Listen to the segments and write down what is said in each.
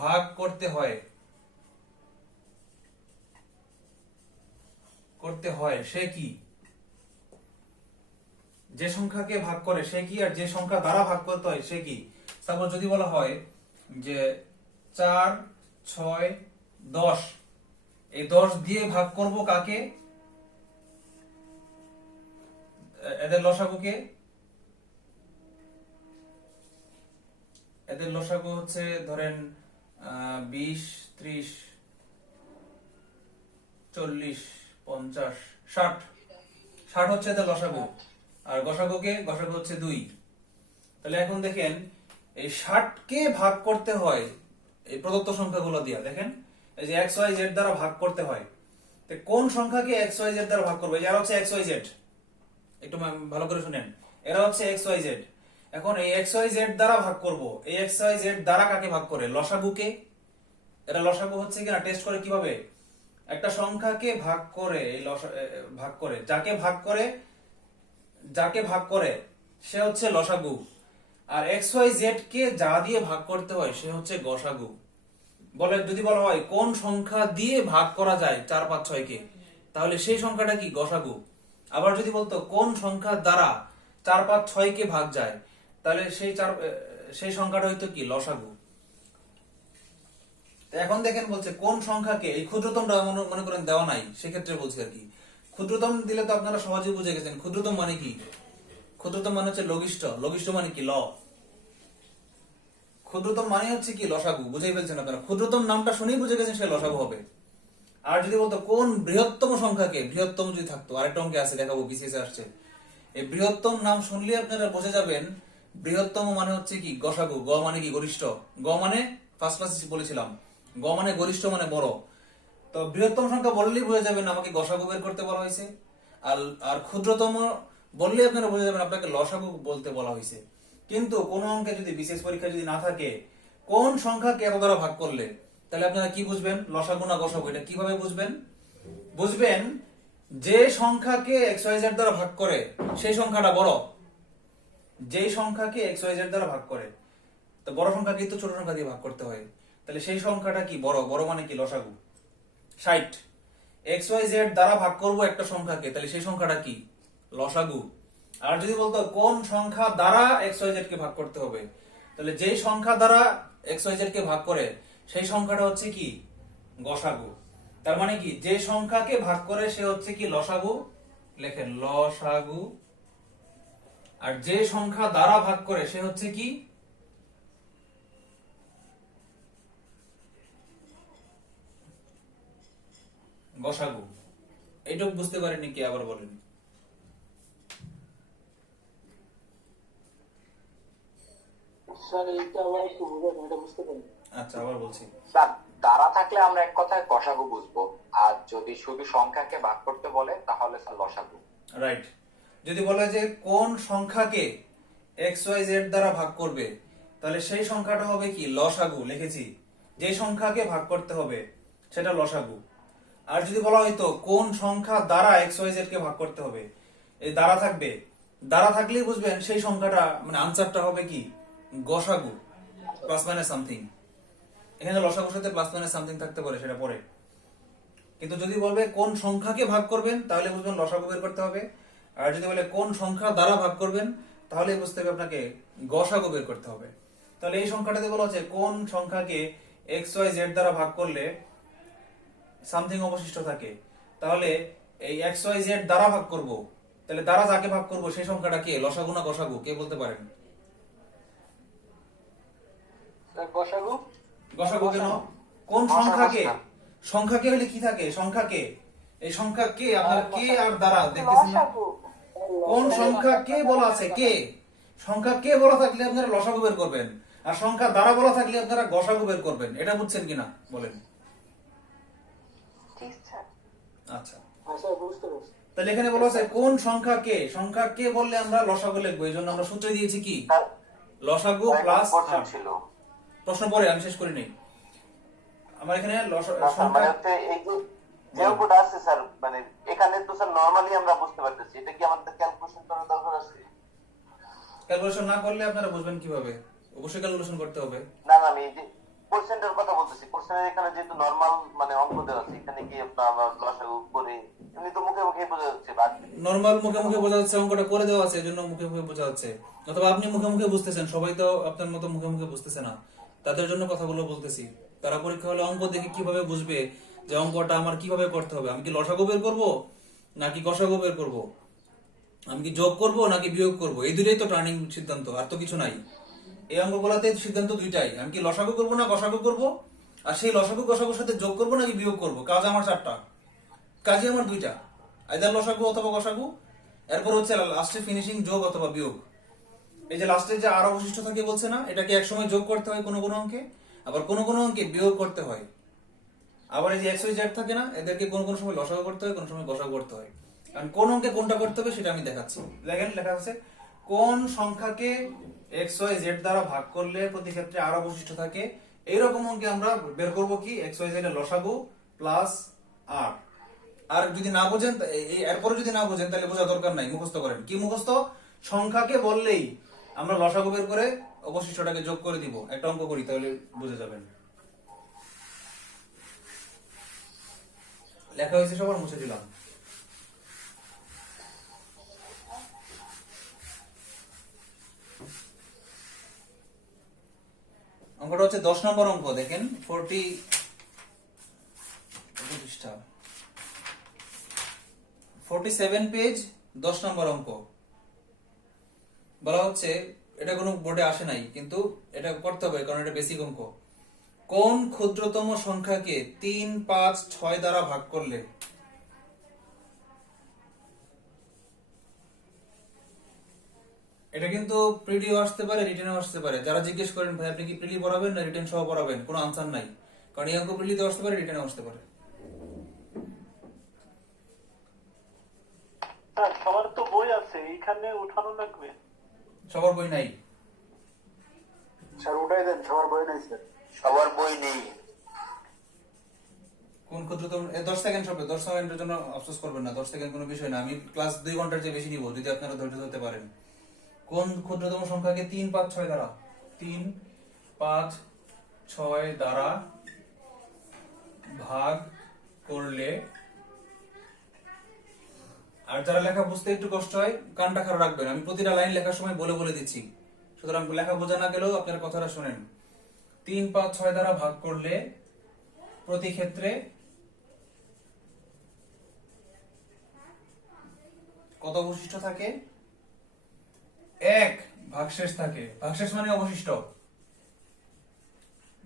ভাগ করতে হয় সে কি? যে সংখ্যাকে ভাগ করে সে কি, আর যে সংখ্যা দ্বারা ভাগ করতে হয় সে কি? তারপর যদি বলা হয় যে 4, 6, 10, এই 10 দিয়ে ভাগ করব কাকে? এদের লসাগুকে, এদের লসাগু হচ্ছে ধরেন 20, 30, 40, 50, 60, 60 হচ্ছে এদের লসাগু। আর গসাগু হচ্ছে 2। তাহলে এখন দেখেন এই 60 কে ভাগ করতে হয় এই প্রদত্ত সংখ্যাগুলো দিয়ে। দেখেন এই যে এক্স ওয়াই জেড দ্বারা ভাগ করতে হয়, তো কোন সংখ্যাকে এক্স ওয়াই জেড দ্বারা ভাগ করবে? এরা হচ্ছে এক্স ওয়াই জেড, একটু ভালো করে শুনেন, এরা হচ্ছে এক্স ওয়াই জেড। এখন এই এক্স ওয়াই জেড দ্বারা ভাগ করব, এই এক্স ওয়াই জেড দ্বারা কাকে ভাগ করে? লসাগুকে। এরা লসাগু হচ্ছে কিনা টেস্ট করে কিভাবে? একটা সংখ্যাকে ভাগ করে, এই ভাগ করে যাকে ভাগ করে সে হচ্ছে লসাগু, আর এক্স ওয়াই জেড কে যা দিয়ে ভাগ করতে হয় সে হচ্ছে গসাগু। যদি বলা হয় কোন সংখ্যা দিয়ে ভাগ করা যায় 4, 5, 6 কে, তাহলে সেই সংখ্যাটা কি? গসাগু। আবার যদি বলতো কোন সংখ্যা দ্বারা 4, 5, 6 কে ভাগ যায়, তাহলে সেই সংখ্যাটা হইতো কি? লসাগু। এখন দেখেন বলছে কোন সংখ্যাকে, এই ক্ষুদ্রতমটা মনে করেন দেওয়া নাই, সেক্ষেত্রে বলছি আর কি। ক্ষুদ্রতম দিলে তো আপনারা সহজেই বুঝে গেছেন ক্ষুদ্রতম মানে কি। ক্ষুদ্রতম মানে হচ্ছে লঘিষ্ঠ, লঘিষ্ঠ মানে কি? ক্ষুদ্রতম মানে হচ্ছে কি? লসাগু। বুঝেই ফেলছেন আপনারা, ক্ষুদ্রতম নামটা শুনেই বুঝে গেছেন সে লসাগু হবে। আর যদি বলতো কোন বৃহত্তম সংখ্যাকে, বৃহত্তম যদি থাকতো, আরেকটা অঙ্কে আছে দেখাবো, বিসিএস আসছে, এই বৃহত্তম নাম শুনলে আপনারা বুঝে যাবেন বৃহত্তম মানে হচ্ছে কি? গসাগু। গ মানে কি? গরিষ্ঠ। গ মানে ফার্স্ট ক্লাসে বলেছিলাম, গ মানে গরিষ্ঠ মানে বড়। তো বৃহত্তম সংখ্যা বললেই বুঝে যাবেন আমাকে গসাগু বের করতে বলা হয়েছে। আর ক্ষুদ্রতম বললেই আপনারা বুঝে যাবেন আপনাকে লসাগু বলতে বলা হয়েছে। কিন্তু কোন অঙ্কে যদি বিশেষ পরীক্ষা যদি না থাকে কোন সংখ্যাকে এত দ্বারা ভাগ করলে, তাহলে আপনারা কি বুঝবেন? লসাগু না গসাগু? এটা কিভাবে বুঝবেন? বুঝবেন যে সংখ্যাকে এক্স ওয়াই জেড দ্বারা ভাগ করে সেই সংখ্যাটা বড়। যেই সংখ্যাকে এক্স ওয়াই জেড দ্বারা ভাগ করে, তো বড় সংখ্যা কিন্তু ছোট সংখ্যা দিয়ে ভাগ করতে হয়, তাহলে সেই সংখ্যাটা কি? বড়। বড় মানে কি? লসাগু। 60 এক্স ওয়াই জেড দ্বারা ভাগ করব একটা সংখ্যাকে, তাহলে সেই সংখ্যাটা কি? লসাগু। আর যদি বলতো কোন সংখ্যা দ্বারা এক্স ওয়াই জেড কে ভাগ করতে হবে, তাহলে যেই সংখ্যা দ্বারা এক্স ওয়াই জেড কে ভাগ করে সেই সংখ্যাটা হচ্ছে কি? গসাগু। তার মানে কি? যে সংখ্যাকে ভাগ করে সে হচ্ছে কি? লসাগু। লেখেন লসাগু। আর যে সংখ্যা দ্বারা ভাগ করে সে হচ্ছে কি? গসাগু। এইটুকু বুঝতে পারেননি কি? আবার বলেন। আচ্ছা, আবার বলছি। স্যার, দ্বারা থাকলে আমরা এক কথায় গসাগু বুঝবো, আর যদি শুধু সংখ্যাকে ভাগ করতে বলে তাহলে স্যার লসাগু। রাইট। যদি বলে যে কোন সংখ্যাকে এক্স ওয়াই জেড দ্বারা ভাগ করবে, তাহলে সেই সংখ্যাটা হবে কি? লসাগু। লিখেছি, যে সংখ্যাকে ভাগ করতে হবে সেটা লসাগু। আর যদি বলা হয়তো কোন সংখ্যা দ্বারা এক্স ওয়াই জেড কে ভাগ করতে হবে, এই দ্বারা থাকবে, দ্বারা থাকলেই বুঝবেন সেই সংখ্যাটা, মানে আনসারটা হবে কি? গসাগু। প্লাস মাইনাস সামথিং, এখানে লসাগুর সাথে প্লাস মাইনাস সামথিং থাকতে পারে, সেটা পরে। কিন্তু যদি বলবে কোন সংখ্যাকে ভাগ করবেন, তাহলে বুঝবেন লসাগু বের করতে হবে। আর যদি বলে কোন সংখ্যা দ্বারা ভাগ করবেন, তাহলে বুঝতে হবে আপনাকে গসাগু বের করতে হবে। তাহলে এই সংখ্যাটাতে বলা হচ্ছে কোন সংখ্যাকে এক্স ওয়াই জেড দ্বারা ভাগ করলে সামথিং অবশিষ্ট থাকে, তাহলে এই এক্স ওয়াই জেড দ্বারা ভাগ করব, তাহলে দ্বারা যাকে ভাগ করব সেই সংখ্যাটা কে? লসাগু না গসাগু? কে বলতে পারেন? গসাগু। গসাগু কেন? কোন সংখ্যাকে? সংখ্যাকে হলে কি থাকে? সংখ্যাকে, এই সংখ্যা কে, আপনার কে আর দ্বারা দেখতেছেন না? কোন সংখ্যা কে বলা আছে? কে সংখ্যা কে বলা থাকলে আপনারা লসাগু বের করবেন, আর সংখ্যা দ্বারা বলা থাকলে আপনারা গসাগু বের করবেন। এটা বুঝছেন কিনা বলেন? আচ্ছা, তাহলে এখানে বলা আছে কোন সংখ্যা কে, সংখ্যা কে বললে আমরা লসাগু লিখবো, এই জন্য আমরা সূত্রে দিয়েছি কি? লসাগু প্লাস। প্রশ্ন পরে, আমি শেষ করি নেই। আমার এখানে সংখ্যা যে অঙ্কটা আছে স্যার, মানে এখানে তো স্যার নরমালি আমরা বুঝতে পারতেছি, এটা কি আমাদের ক্যালকুলেশন করার দরকার আছে? ক্যালকুলেশন না করলে আপনারা বুঝবেন কিভাবে? অবশ্যই ক্যালকুলেশন করতে হবে। না না, আমি কোশ্চেনটার কথা বলতেছি, কোশ্চেনের এখানে যেহেতু নরমাল মানে অঙ্ক দেওয়া আছে, এখানে কি আপনার আবার লসাগু করে এমনি তো মুখে মুখে বোঝা যাচ্ছে বাদ দিলে। নরমাল মুখে মুখে বোঝা যাচ্ছে, অঙ্কটা করে দেওয়া আছে এজন্য মুখে মুখে বোঝা যাচ্ছে, অথবা আপনি মুখে মুখে বুঝতেছেন, সবাই তো আপনার মতো মুখে মুখে বুঝতেছে না, তাদের জন্য কথাগুলো বলতেছি। তারা পরীক্ষা হলে অঙ্ক দেখে কিভাবে বুঝবে যে অঙ্কটা আমার কিভাবে করতে হবে, আমি কি লসাগু বের করবো নাকি গসাগু বের করবো, আমি কি যোগ করব নাকি বিয়োগ করব, এই দুটোই তো টার্নিং সিদ্ধান্ত, আর তো কিছু নাই। এই অঙ্কগুলোতে সিদ্ধান্ত দুইটাই, আমি কি লসাগু করব না গসাগু করব, আর সেই লসাগু গসাগুর সাথে যোগ করব নাকি বিয়োগ করব। কাজ আমার চারটা, কাজই আমার দুইটা, আইদার লসাগু অথবা গসাগু। এরপর হচ্ছে লাস্টে ফিনিশিং, যোগ অথবা বিয়োগ। এই যে লাস্টে যে আর অবশিষ্ট থাকে বলছে না, এটাকে একসময় যোগ করতে হয় কোনো কোনো অঙ্কে, আবার কোনো কোনো অঙ্কে বিয়োগ করতে হয়। আবার এই যে এক্স ওয়াই জেড থাকে না, এদেরকে কোন কোন সময় লসাগু করতে হয়, কোন সময় গসাগু করতে হয়। কারণ কোন অঙ্কে কোনটা করতে হবে সেটা আমি দেখাচ্ছি। দেখেন লেখা আছে কোন সংখ্যাকে এক্স ওয়াই জেড দ্বারা ভাগ করলে প্রতি ক্ষেত্রে আর অবশিষ্ট থাকে, এইরকম অঙ্কে আমরা বের করব কি এক্স ওয়াই জেড এর লসাগু প্লাস আর। আর যদি না বোঝেন, এরপরে যদি না বোঝেন তাহলে বোঝা দরকার নাই, মুখস্থ করেন। কি মুখস্থ? সংখ্যাকে বললেই আমরা লসাগু বের করে অবশিষ্টটাকে যোগ করে দিব। একটা অঙ্ক করি তাহলে বুঝে যাবেন। লেখা হয়েছে সবার, মুছে দিলাম। অঙ্কটা হচ্ছে 10 নম্বর অঙ্ক, দেখেন 47 পেজ 10 নম্বর অঙ্ক। বলা হচ্ছে, এটা কোনো বোর্ডে আসে নাই কিন্তু এটা করতে হবে কারণ এটা বেসিক অঙ্ক। কোন ক্ষুদ্রতম সংখ্যাকে 3, 5, 6 দ্বারা ভাগ করলে, এটা কিন্তু প্রিলিও আসতে পারে, রিটেনও আসতে পারে। যারা জিজ্ঞেস করেন ভাই আপনি কি প্রিলি পড়াবেন না রিটেন সহ পড়াবেন, কোনো আনসার নাই, কারণ এই অঙ্ক প্রিলিতে আসতে পারে, রিটেনও আসতে পারে। স্যার সবার তো বই আছে, এইখানে উঠানো লাগবে। সবার বই নাই স্যার ওটাই দেন, সবার বই নাই স্যার। সবার বই নেই। কোন ক্ষুদ্রতম 10 সেকেন্ড হবে, 10 সেকেন্ডের জন্য আফসোস করবেন না, 10 সেকেন্ড কোনো বিষয় না, আমি ক্লাস 2 ঘন্টার চেয়ে বেশি নিব যদি আপনারা ধৈর্য ধরতে পারেন। কোন ক্ষুদ্রতম সংখ্যাকে 3, 5, 6 দ্বারা 3, 5, 6 দ্বারা ভাগ করলে, আর যারা লেখা বুঝতে একটু কষ্ট হয় কানটা খারাপ রাখবেন, আমি প্রতিটা লাইন লেখার সময় বলে বলে দিচ্ছি, সুতরাং লেখা বোঝা না গেলেও আপনারা কথাটা শুনেন। 3, 5, 6 দ্বারা ভাগ করলে প্রতি ক্ষেত্রে কত অবশিষ্ট থাকে? 1 ভাগশেষ থাকে। ভাগশেষ মানে অবশিষ্ট,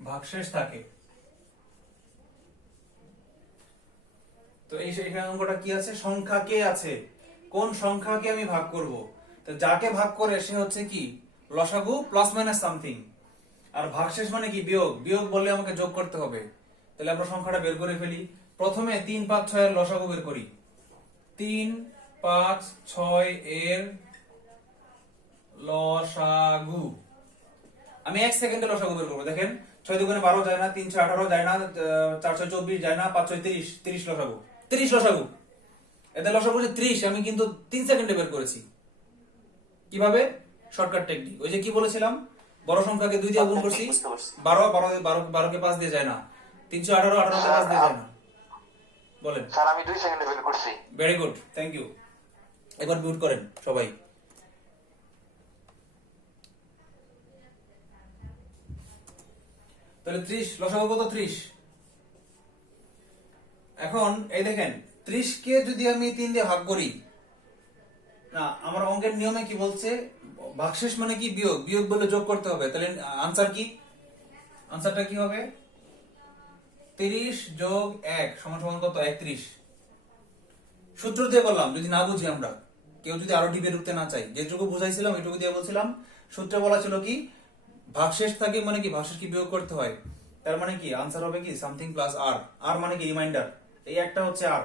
ভাগশেষ থাকে। তো এই এখানে অঙ্কটা কি আছে? সংখ্যাকে আছে, কোন সংখ্যাকে আমি ভাগ করব। তো যাকে ভাগ করে সে হচ্ছে কি লসাগু প্লাস মাইনাস সামথিং, আর ভাগশেষ মানে কি বিয়োগ, বিয়োগ বললে আমাকে যোগ করতে হবে। তাহলে আমরা সংখ্যাটা বের করে ফেলি। প্রথমে 3, 5, 6 এর লসাগু বের করি। 3, 5, 6 এর লসাগু আমি 1 সেকেন্ডে লসাগু বের করবো। দেখেন 6 দুগুণে 12 যায় না, 3, 6, 18 যায় না, 4, 6, 24 যায় না, 5, 6, 30, 30 লসাগু, 30 লসাগু। এদের লসাগু যে 30, আমি কিন্তু 3 সেকেন্ডে বের করেছি। কিভাবে? Shortcut technique. ওই যে কি বলেছিলাম, বড় সংখ্যাকে 2 দিয়ে গুণ করছি, 12 কে 5 দিয়ে যায় না, 318 18 কে 5 দিয়ে যায় না। বলেন স্যার আমি 2 সেকেন্ডে বের করছি। Very good, thank you. এবার মিউট করেন সবাই। তাহলে 30 লসাগু কত? 30। এখন এই দেখেন 30 কে যদি আমি 3 দিয়ে ভাগ করি, না আমার অঙ্কের নিয়মে কি বলছে, ভাগশেষ মানে কি বিয়োগ, বিয়োগ বলে যোগ করতে হবে। তাহলে আনসার কি? আনসারটা কি হবে? 30 যোগ 1 সমান সমান কত? 31। সূত্র দিয়ে বললাম, যদি না বুঝি আমরা, কেউ যদি আরো ডিপে ঢুকতে না চাই, যেটুকু বুঝাইছিলাম এটুকু দিয়ে বলছিলাম। সূত্রে বলা ছিল কি ভাগশেষ থাকে মানে কি ভাগশেষ কি বিয়োগ করতে হয়, তার মানে কি আনসার হবে কি সামথিং প্লাস আর। আর মানে কি রিমাইন্ডার, এই একটা হচ্ছে আর,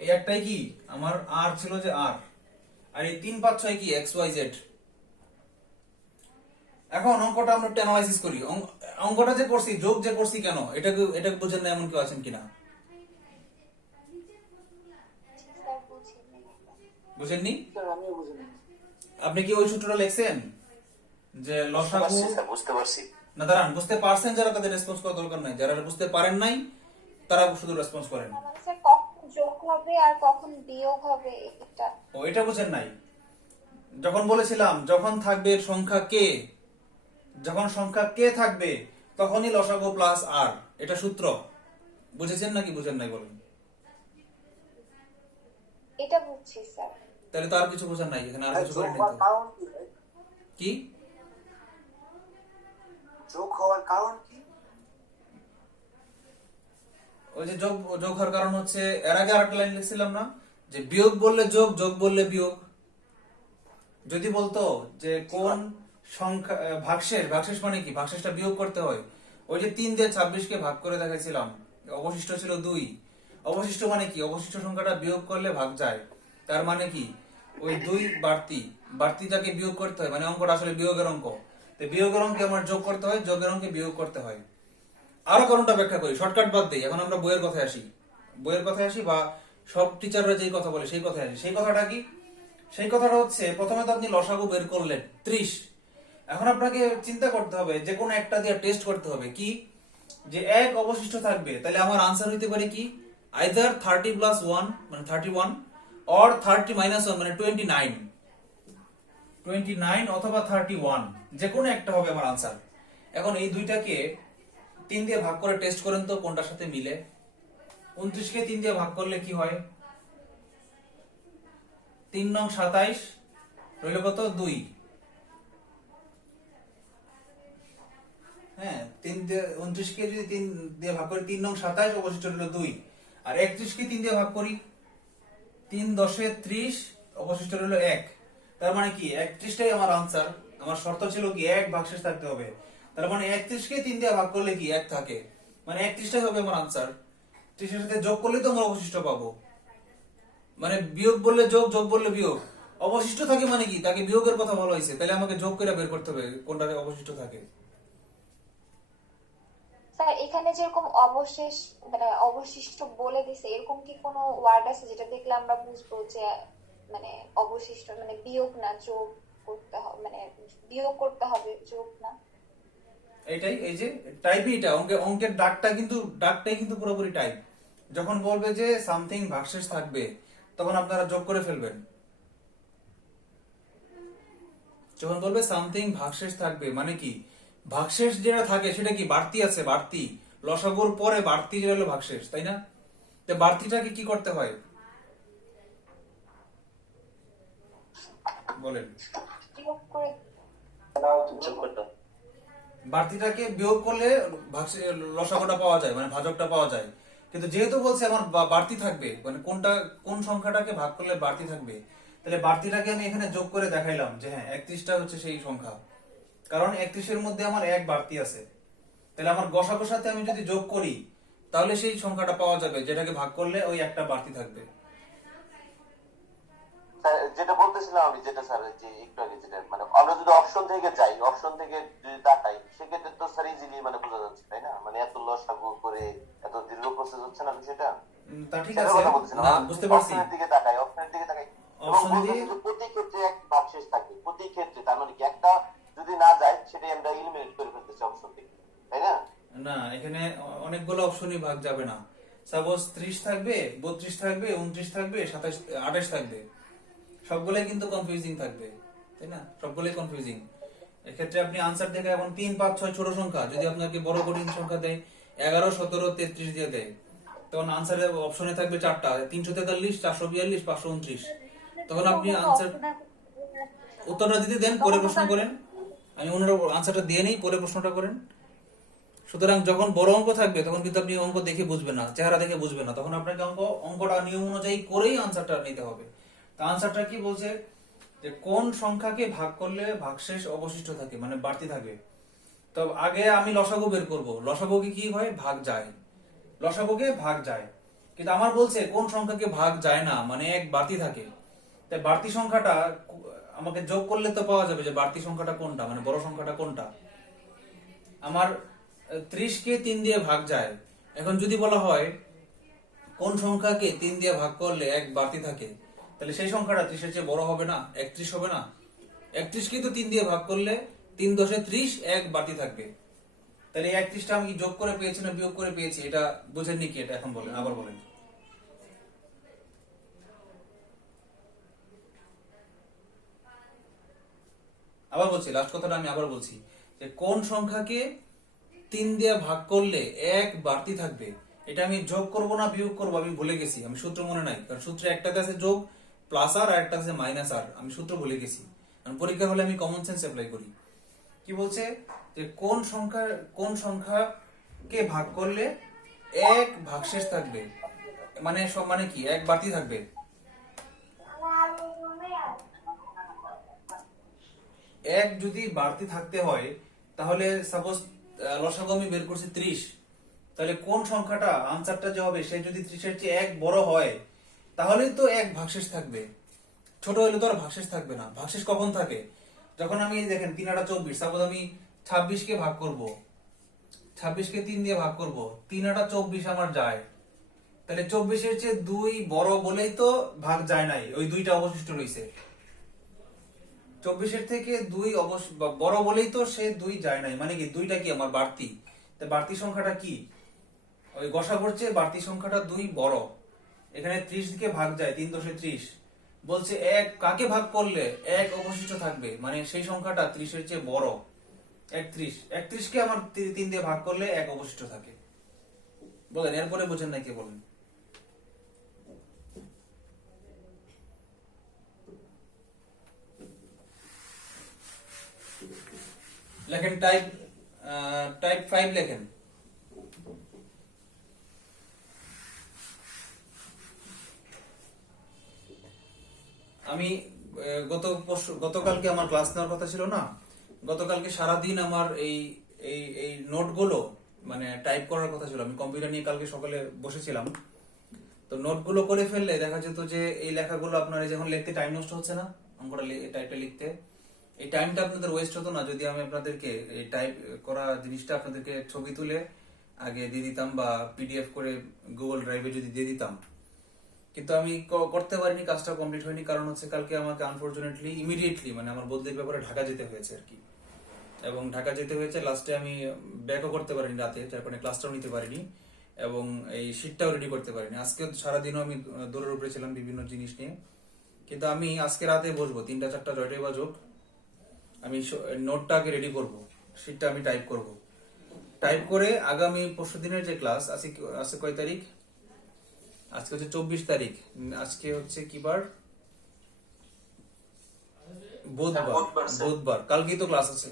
এই একটাই কি আমার আর ছিল যে আর, আর এই 3, 5, 6 কি এক্স ওয়াই জেড। এখন অঙ্কটা আমরা একটু অ্যানালাইসিস করি। অঙ্কটা যে করছি, যোগ যে করছি কেন, এটাকে এটাকে বুঝেন না এমন কেউ আছেন কিনা? বুঝেননি? স্যার আমিও বুঝি না। আপনি কি ওই সূত্রটা লিখছেন যে লসাগু, স্যার বুঝতে পারছি। না দাঁড়ান, বুঝতে পারছেন যারা তাদের রেসপন্স করার দরকার নাই, যারা বুঝতে পারেন নাই তারা শুধু রেসপন্স করেন। মানে স্যার কখন যোগ হবে আর কখন বিয়োগ হবে এটা ও এটা বুঝেন নাই? যখন বলেছিলাম যখন থাকবে সংখ্যা কে, যখন সংখ্যা কে থাকবে তখনই লসাগু প্লাস আর, এটা সূত্র। বুঝেছেন নাকি বুঝেন নাই বলেন? এটা বুঝছি স্যার। তাহলে তো আর কিছু বোঝেন নাই, এখানে আর ভাই, কিছু যোগ করেন নাই হওয়ার তো। কারণ কি ভাই? কি যোগ হওয়ার কারণ কি? ওই যে যোগ, যোগ হওয়ার কারণ হচ্ছে এর আগে আরেকটা লাইন লিখছিলাম না, যে বিয়োগ বললে যোগ, যোগ বললে বিয়োগ। যদি বলতো যে কোন সংখ্যা ভাগশেষ, ভাগশেষ মানে কি, ভাগশেষটা বিয়োগ করতে হয়। ওই যে 3 দিয়ে 26 কে ভাগ করে দেখাইছিলাম, অবশিষ্ট ছিল 2। অবশিষ্ট মানে কি, অবশিষ্ট সংখ্যাটা বিয়োগ করলে ভাগ যায়। তার মানে কি, ওই 2 বাড়তি, বাড়তিটাকে বিয়োগ করতে হয়, মানে অঙ্কটা আসলে বিয়োগের অঙ্ক। তো বিয়োগের অঙ্কে আমার যোগ করতে হয়, যোগের অঙ্কে বিয়োগ করতে হয়। আরো কারণটা ব্যাখ্যা করি, শর্টকাট বাদ দেই, এখন আমরা বইয়ের কথায় আসি। বইয়ের কথায় আসি, বা সব টিচাররা যেই কথা বলে সেই কথায় আসি। সেই কথাটা কি, সেই কথাটা হচ্ছে প্রথমে তো আপনি লসাগু বের করলেন 30। এখন আপনাকে চিন্তা করতে হবে, যে কোনো একটা দিয়ে টেস্ট করতে হবে কি, যে এক অবশিষ্ট থাকবে, তাহলে আমার আনসার হইতে পারে কি, আইদার 30 প্লাস 1 মানে 31, অর 30 মাইনাস 1 মানে 29, 29 অথবা 31, যে কোনো একটা হবে আমার আনসার। এখন এই দুইটাকে 3 দিয়ে ভাগ করে টেস্ট করেন তো কোনটার সাথে মিলে। 29 কে 3 দিয়ে ভাগ করলে কি হয়, 3 নং 27, রইল কত 2। হ্যাঁ, 3 দিয়ে 29 কে যদি 3 দিয়ে ভাগ করি 3 নং 27, অবশিষ্ট রইল 2। আর 31 কে 3 দিয়ে ভাগ করি 3 10 এ 30, অবশিষ্ট রইল 1। তার মানে কি 31টাই আমার আনসার। আমার শর্ত ছিল কি 1 ভাগশেষ থাকতে হবে। তার মানে 31 কে 3 দিয়ে ভাগ করলে কি 1 থাকে, মানে 31টাই হবে আমার আনসার। 30 এর সাথে যোগ করলে তো আমরা অবশিষ্ট পাবো। মানে বিয়োগ বললে যোগ, যোগ বললে বিয়োগ। অবশিষ্ট থাকে মানে কি, তাকে বিয়োগের কথা বলা হয়েছে, তাহলে আমাকে যোগ করে বের করতে হবে কোনটাতে অবশিষ্ট থাকে। স্যার এখানে যেরকম অবশেষ মানে অবশিষ্ট বলে দিছে, এরকম কি কোনো ওয়ার্ড আছে যেটা দেখলে আমরা বুঝবো যে মানে অবশিষ্ট মানে বিয়োগ না যোগ করতে হবে, মানে বিয়োগ করতে হবে যোগ না? এইটাই, এই যে টাইপই এটা, অঙ্কের ডাকটাই কিন্তু পুরোপুরি টাইপ। যখন বলবে যে সামথিং ভাগশেষ থাকবে, তখন আপনারা যোগ করে ফেলবেন। যখন বলবে সামথিং ভাগশেষ থাকবে মানে কি, ভাগশেষ যেটা থাকে সেটা কি বাড়তি আছে, বাড়তি লসাগুর পরে বাড়তি যেটা হলো ভাগশেষ, তাই না? তো বাড়তিটাকে কি করতে হয় বলেন? বিয়োগ করে যোগ করতে হবে। বাড়তিটাকে বিয়োগ করলে লসাগুটা পাওয়া যায়, মানে ভাজকটা পাওয়া যায়। কিন্তু যেহেতু বলছে আমার বাড়তি থাকবে, মানে কোন সংখ্যাটাকে ভাগ করলে বাড়তি থাকবে, তাহলে বাড়তিটাকে আমি এখানে যোগ করে দেখাইলাম যে হ্যাঁ 31টা হচ্ছে সেই সংখ্যা, কারণ 31 এর মধ্যে আমার 1 বাড়তি আছে। তাহলে আমার গসাগুর সাথে আমি যদি যোগ করি, তাহলে সেই সংখ্যাটা পাওয়া যাবে যেটাকে ভাগ করলে ওই একটা বাড়তি থাকবে। স্যার, যেটা বলতেছিলাম আমি, যেটা স্যার যে একটু আগে যেটা, মানে আমরা যদি অপশন থেকে যাই, অপশন থেকে যদি তাকাই, সেক্ষেত্রে তো স্যার ইজিলি মানে বোঝা যাচ্ছে, তাই না? মানে এত লসাগু করে এত দীর্ঘ প্রসেস হচ্ছে না বিষয়টা। তা ঠিক সেটার আছে, কথা বলতেছিলাম। না বুঝতে পারছি। অপশনের দিকে তাকাই, অপশনের দিকে তাকাই, এবং অপশন বলতেছি দিয়ে যে প্রতি ক্ষেত্রে এক ভাগশেষ থাকে, প্রতি ক্ষেত্রে। তার মানে কি একটা যদি না যায়, সেটাই আমরা এলিমিনেট করে ফেলতেছি অপশন থেকে, তাই না? না, এখানে অনেকগুলো অপশনই ভাগ যাবে না। সাপোজ 30 থাকবে, 32 থাকবে, 29 থাকবে, 27 28 থাকবে, সবগুলোই কিন্তু কনফিউজিং থাকবে, তাই না? সবগুলোই কনফিউজিং। এক্ষেত্রে আপনি আনসার দেখে এখন 3 5 6 ছোট সংখ্যা যদি আপনাকে বড় কঠিন সংখ্যা দেয় 11 17 33 দিয়ে দেয়, তখন আনসারে অপশনে থাকবে 4টা, 343 442 529। তখন আপনি আনসার উত্তরটা দিতে দেন, পরে প্রশ্ন করেন। আমি ওনার আনসারটা দিয়ে নেই, পরে প্রশ্নটা করেন। সুতরাং যখন বড় অঙ্ক থাকবে তখন কিন্তু আপনি অঙ্ক দেখে বুঝবেন না, চেহারা দেখে বুঝবেন না, তখন আপনাকে অঙ্কটা নিয়ম অনুযায়ী করেই আনসারটা নিতে হবে। তা আনসারটা কি বলছে, যে কোন সংখ্যাকে ভাগ করলে ভাগশেষ অবশিষ্ট থাকে মানে বাড়তি থাকে। তো আগে আমি লসাগু বের করব, লসাগুকে কি হয়, ভাগ যায়, লসাগুকে ভাগ যায়। কিন্তু আমার বলছে কোন সংখ্যাকে ভাগ যায় না, মানে 1 বাড়তি থাকে। তাই বাড়তি সংখ্যাটা আমাকে যোগ করলে তো পাওয়া যাবে যে বাড়তি সংখ্যাটা কোনটা, মানে বড় সংখ্যাটা কোনটা। আমার 30 কে 3 দিয়ে ভাগ যায়। এখন যদি বলা হয় কোন সংখ্যাকে 3 দিয়ে ভাগ করলে 1 বাড়তি থাকে, তাহলে সেই সংখ্যাটা 30 এর চেয়ে বড় হবে না, 31 হবে না? 31 কে তো 3 দিয়ে ভাগ করলে 3 10 এ 30, 1 বাড়তি থাকবে। তাহলে 31টা আমি কি যোগ করে পেয়েছি না বিয়োগ করে পেয়েছি, এটা বুঝেননি কি? এটা এখন বলেন, আবার বলেন। আবার বলছি, লাস্ট কথাটা আমি আবার বলছি, যে কোন সংখ্যাকে 3 দিয়ে ভাগ করলে 1 বাড়তি থাকবে। এটা আমি যোগ করব না বিয়োগ করব আমি ভুলে গেছি, আমি সূত্র মনে নাই, কারণ সূত্রে একটাতে আছে যোগ প্লাস আর একটা আছে মাইনাস আর, আমি সূত্র ভুলে গেছি। কারণ পরীক্ষা হলে আমি কমন সেন্স অ্যাপ্লাই করি। কি বলছে যে কোন সংখ্যাকে ভাগ করলে 1 ভাগশেষ থাকবে, মানে মানে কি 1 বাড়তি থাকবে। এক যদি বাড়তি থাকতে হয় তাহলে সাপোজ লসাগু আমি বের করছি 30, তাহলে কোন সংখ্যাটা আনসারটা যে হবে সে যদি 30 এর চেয়ে 1 বড় হয় তাহলেই তো 1 ভাগশেষ থাকবে, ছোট হলে তো আর ভাগশেষ থাকবে না। ভাগশেষ কখন থাকে? যখন আমি দেখেন 3 আটা 24, সাপোজ আমি 26 কে ভাগ করব, 26 কে 3 দিয়ে ভাগ করব, 3 আটা 24 আমার যায়, তাহলে 24 এর চেয়ে 2 বড় বলেই তো ভাগ যায় নাই, ওই 2টা অবশিষ্ট রয়েছে। 24 এর থেকে 2 বড় বলেই তো সে 2 যায় নাই, মানে কি 2টা কি আমার বাড়তি। তো বাড়তি সংখ্যাটা কি? ওই গসাগুর চেয়ে বাড়তি সংখ্যাটা 2 বড়। এখানে 30 দিকে ভাগ যায়, 3 দশে 30, বলছে 1 কাকে ভাগ করলে 1 অবশিষ্ট থাকবে, মানে সেই সংখ্যাটা 30 এর চেয়ে বড়। 31 কে আমার 3 দিয়ে ভাগ করলে 1 অবশিষ্ট থাকে। বলেন, এরপরে বুঝেন না কে বলেন? লেখেন টাইপ 5 লেখেন। আমি গতকালকে আমার ক্লাস নেওয়ার কথা ছিল না, গতকালকে সারাদিন আমার এই এই এই নোটগুলো মানে টাইপ করার কথা ছিল। আমি কম্পিউটার নিয়ে কালকে সকালে বসেছিলাম, তো নোটগুলো করে ফেললে দেখা যেত যে এই লেখাগুলো আপনার যখন লিখতে টাইম নষ্ট হচ্ছে না, অঙ্কটা টাইপটা লিখতে, এই টাইমটা আপনাদের ওয়েস্ট হতো না যদি আমি আপনাদেরকে এই টাইপ করা জিনিসটা আপনাদেরকে ছবি তুলে আগে দিয়ে দিতাম বা পিডিএফ করে গুগল ড্রাইভে যদি দিয়ে দিতাম। কিন্তু আমি করতে পারিনি, কাজটা কমপ্লিট হয়নি, কারণ হচ্ছে কালকে আমাকে আনফরচুনেটলি ইমিডিয়েটলি মানে আমার বদলির ব্যাপারে ঢাকা যেতে হয়েছে আর কি, এবং ঢাকা যেতে হয়েছে, লাস্টে আমি ব্যাকও করতে পারিনি রাতে, যার কারণে ক্লাসটাও নিতে পারিনি এবং এই শীটটাও রেডি করতে পারিনি। আজকে সারাদিনও আমি দৌড়ের উপরে ছিলাম বিভিন্ন জিনিস নিয়ে, কিন্তু আমি আজকে রাতে বসবো 3টা 4টা জয়টাই বাজুক, আমি নোটটা আগে রেডি করব, শীটটা আমি টাইপ করব, টাইপ করে আগামী পরশু দিনের যে ক্লাস আছে কয় তারিখ, আজকে হচ্ছে 24 তারিখ, আজকে হচ্ছে কি বার, বুধবার, কালকেই তো ক্লাস আছে,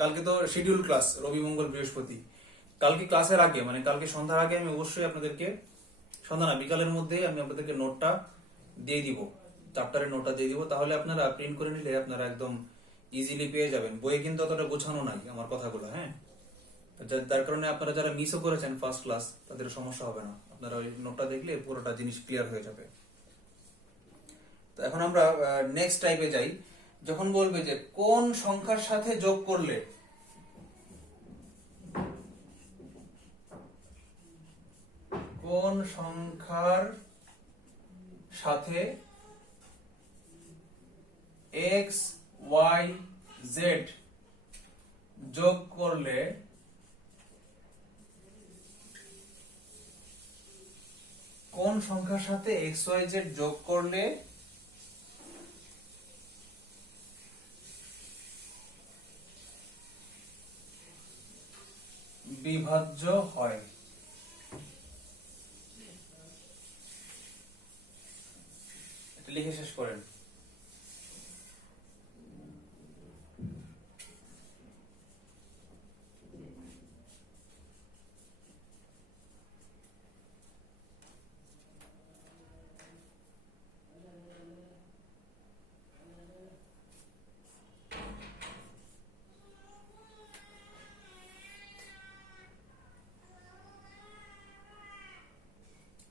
কালকে তো শিডিউল ক্লাস রবি মঙ্গল বৃহস্পতি। কালকে ক্লাসের আগে মানে কালকে সন্ধ্যার আগে আমি অবশ্যই আপনাদেরকে, সন্ধ্যা না বিকালের মধ্যেই আমি আপনাদেরকে নোটটা দিয়ে দিব, চ্যাপ্টারের নোটটা দিয়ে দিব, তাহলে আপনারা প্রিন্ট করে নিলে আপনারা একদম ইজিলি পেয়ে যাবেন। বইয়ে কিন্তু অতটা গোছানো নাই আমার কথাগুলো, হ্যাঁ, যার কারণে আপনারা যারা মিসও করেছেন ফার্স্ট ক্লাস তাদের সমস্যা হবে না, আপনারা ওই নোটটা দেখলে পুরোটা জিনিস ক্লিয়ার হয়ে যাবে। তো এখন আমরা নেক্সট টাইপে যাই। যখন বলবে যে কোন সংখ্যার সাথে যোগ করলে কোন সংখ্যার সাথে এক্স ওয়াই জেড যোগ করলে কোন সংখ্যার সাথে এক্স ওয়াই জেড যোগ করলে বিভাজ্য হয়। এটা লিখে শেষ করেন।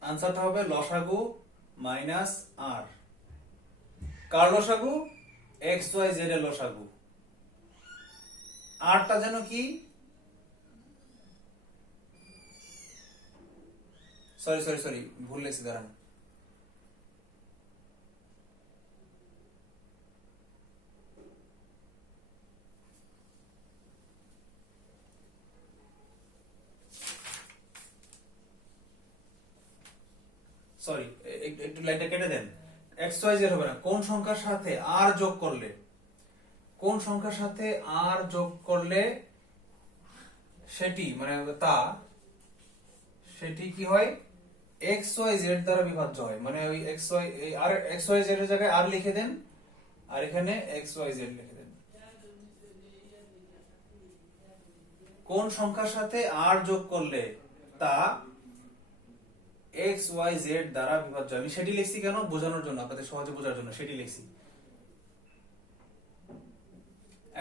আনসারটা হবে লসাগু মাইনাস আর। কার লসাগু? এক্স ওয়াই জেড এর লসাগু। আরটা যেন কি, সরি ভুল লেখছি, দাঁড়ান। সরি, একটু লাইনটা কেটে দেন। এক্স ওয়াই জেড হবে না, কোন সংখ্যার সাথে আর যোগ করলে, কোন সংখ্যার সাথে আর যোগ করলে সেটি মানে সেটি কি হয়, এক্স ওয়াই জেড দ্বারা বিভাজ্য হয়। মানে ওই এক্স ওয়াই জেড এর জায়গায় আর লিখে দেন, আর এখানে এক্স ওয়াই জেড লিখে দেন। কোন সংখ্যার সাথে আর যোগ করলে তা এক্স ওয়াই জেড দ্বারা বিভাজ্য। আমি সেটি লিখছি কেন, বোঝানোর জন্য, আপনাদের সহজে বোঝার জন্য সেটি লিখছি।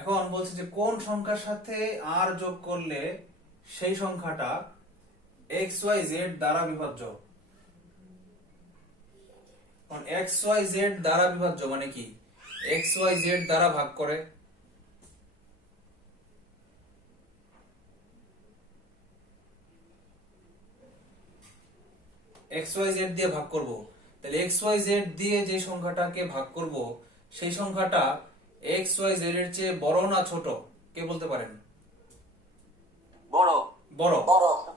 এখন বলছে যে কোন সংখ্যার সাথে আর যোগ করলে সেই সংখ্যাটা এক্স ওয়াই জেড দ্বারা বিভাজ্য। এক্স ওয়াই জেড দ্বারা বিভাজ্য মানে কি, এক্স ওয়াই জেড দ্বারা ভাগ করে, এক্স ওয়াই জেড দিয়ে ভাগ করব। তাহলে এক্স ওয়াই জেড দিয়ে যে সংখ্যাটাকে ভাগ করব সেই সংখ্যাটা এক্স ওয়াই জেড এর চেয়ে বড় না ছোট, কে বলতে পারেন? বড়। বড়।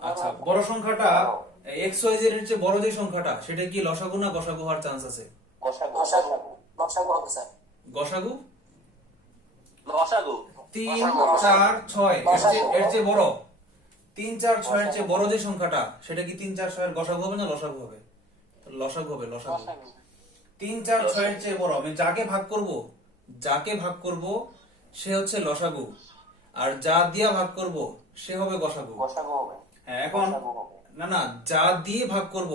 আচ্ছা, বড় সংখ্যাটা এক্স ওয়াই জেড এর চেয়ে বড় যে সংখ্যাটা সেটা কি লসাগু না গসাগু হওয়ার চান্স আছে? গসাগু। লসাগু 3 4 6 এর চেয়ে বড়, 3 4 6 এর চেয়ে বড় যে সংখ্যাটা সেটা কি 3 4 6 এর গসাগু হবে না লসাগু হবে? লসাগু হবে, লসাগু। 3 4 6 এর চেয়ে বড়, আমি যাকে ভাগ করব সে হচ্ছে লসাগু, আর যা দিয়া ভাগ করব সে হবে গসাগু। হ্যাঁ, এখন না যা দিয়ে ভাগ করব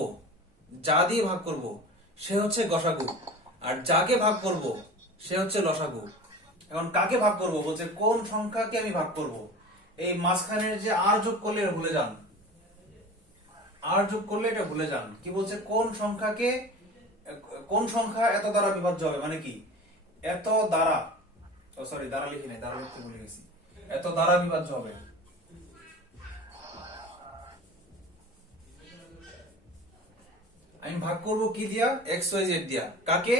সে হচ্ছে গসাগু, আর যাকে ভাগ করব সে হচ্ছে লসাগু। এখন কাকে ভাগ করব বলছে, কোন সংখ্যাকে আমি ভাগ করব। এই মাঝখানের যে আর যোগ করলে এটা ভুলে যান, আর যোগ করলে এটা ভুলে যান। কি বলছে, কোন সংখ্যা এত দ্বারা বিভাজ্য হবে, মানে কি এত দ্বারা, সরি দ্বারা লিখি নাই, দ্বারা লিখতে ভুলে গেছি, এত দ্বারা বিভাজ্য হবে। আমি ভাগ করব কি দিয়া, এক্স ওয়াই জেড দিয়া। কাকে,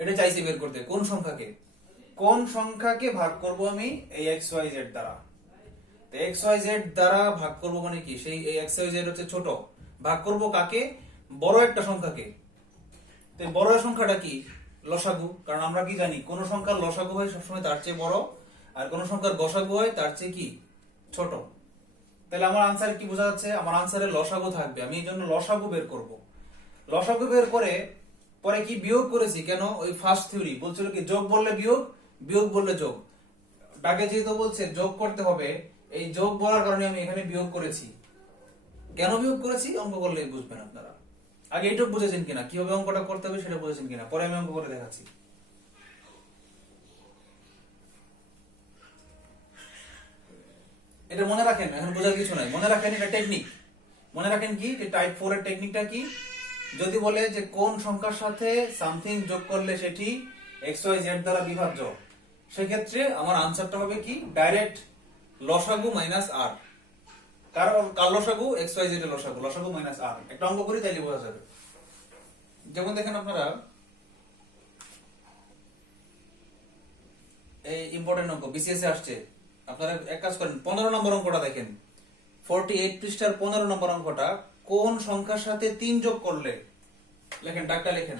এটা চাইছি বের করতে, কোন সংখ্যাকে ভাগ করব আমি এই এক্স ওয়াই জেড দ্বারা। তো এক্স ওয়াই জেড দ্বারা ভাগ করব মানে কি, সেই এক্স ওয়াই জেড হচ্ছে ছোট, ভাগ করব কাকে, বড় একটা সংখ্যাকে। তো বড় সংখ্যাটা কি, লসাগু। কারণ আমরা কি জানি, কোন সংখ্যার লসাগু হয় সবসময় তার চেয়ে বড়, আর কোন সংখ্যার গসাগু হয় তার চেয়ে কি ছোট। তাহলে আমার আনসারে কি বোঝা যাচ্ছে, আমার আনসারে লসাগু থাকবে। আমি এই জন্য লসাগু বের করব। লসাগু বের করে পরে কি বিয়োগ করেছি, কেন, ওই ফার্স্ট থিওরি বলছিল কি যোগ বললে বিয়োগ, বিয়োগ বললে যোগ। ডাকে যেহেতু বলছে যোগ করতে হবে, এই যোগ বলার কারণে আমি এখানে বিয়োগ করেছি। কেন বিয়োগ করেছি অঙ্ক করলে বুঝবেন আপনারা। আগে এইটুকু বুঝেছেন কিনা, কিভাবে অঙ্কটা করতে হবে সেটা বুঝেছেন কিনা, পরে আমি অঙ্ক করে দেখাচ্ছি। এটা মনে রাখেন, এখন বোঝার কিছু নাই, মনে রাখেন এটা টেকনিক। মনে রাখেন কি টাইপ 4 এর টেকনিকটা কি, যদি বলে যে কোন সংখ্যার সাথে সামথিং যোগ করলে সেটি এক্স ওয়াই জেড দ্বারা বিভাজ্য, সেক্ষেত্রে আমার আনসারটা হবে কি ডাইরেক্ট লসাগু মাইনাস আর। কারণ কার লসাগু, এক্স ওয়াই জেড এর লসাগু, লসাগু মাইনাস আর। একটা অঙ্ক করি তাইলে বোঝা যাবে। যেমন দেখেন আপনারা, এই ইম্পর্টেন্ট অঙ্ক বিসিএস এ আসছে, আপনারা এক কাজ করেন 15 নম্বর অঙ্কটা দেখেন, 48 পৃষ্ঠার 15 নম্বর অঙ্কটা, কোন সংখ্যার সাথে 3 যোগ করলে, লেখেন ডাকটা লেখেন,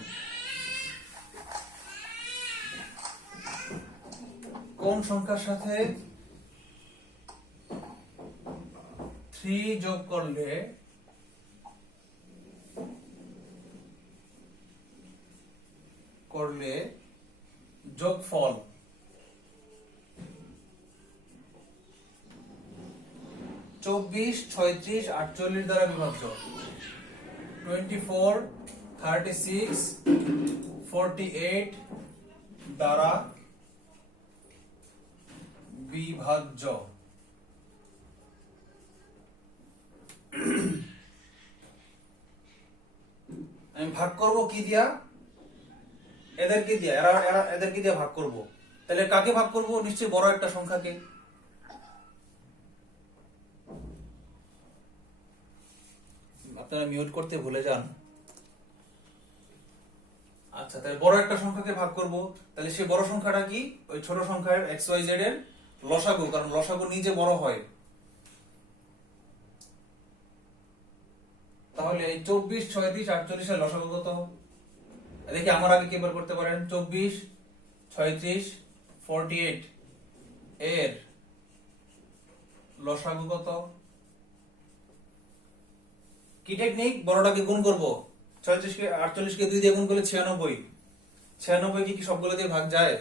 কোন সংখ্যার সাথে 3 যোগ করলে যোগফল 24, 36, 48 দ্বারা বিভাজ্য। 24, 36, 48 দ্বারা বিভাজ্য। আমি ভাগ করব কি দিয়া, এদেরকে দিয়া, এদেরকে দিয়া ভাগ করব। তাহলে কাকে ভাগ করব, নিশ্চয়ই বড় একটা সংখ্যাকে। আপনারা মিউট করতে ভুলে যান। আচ্ছা, তাহলে বড় একটা সংখ্যাকে ভাগ করব, তাহলে সেই বড় সংখ্যাটা কি, ওই ছোট সংখ্যার এক্স ওয়াই জেড এর লসাগু, কারণ লসাগু নিজে বড় হয়। তাহলে তাহলে 24, 36, 48 এর লসাগু কত? দেখি আমার আগে কে বের করতে পারেন। 24, 36, 48 এর লসাগু কত? কি টেকনিক? বড়টাকে গুণ করব। 36 কে 48 কে 2 দিয়ে গুণ করলে 96। 96 কি সবগুলো দিয়ে ভাগ যায়?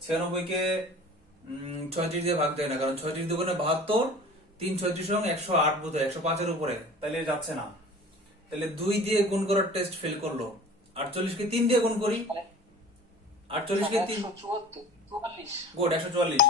96 কে 36 দিয়ে ভাগ যায় না, কারণ 36 দুগুণে 72, 3 36 এবং 108 বোধহয় 105 এর উপরে, তাহলে যাচ্ছে না। তাহলে 2 দিয়ে গুণ করার টেস্ট ফেল করলো। 48 কে 3 দিয়ে গুণ করি। 48 কে 3 174, 44। গুড 144।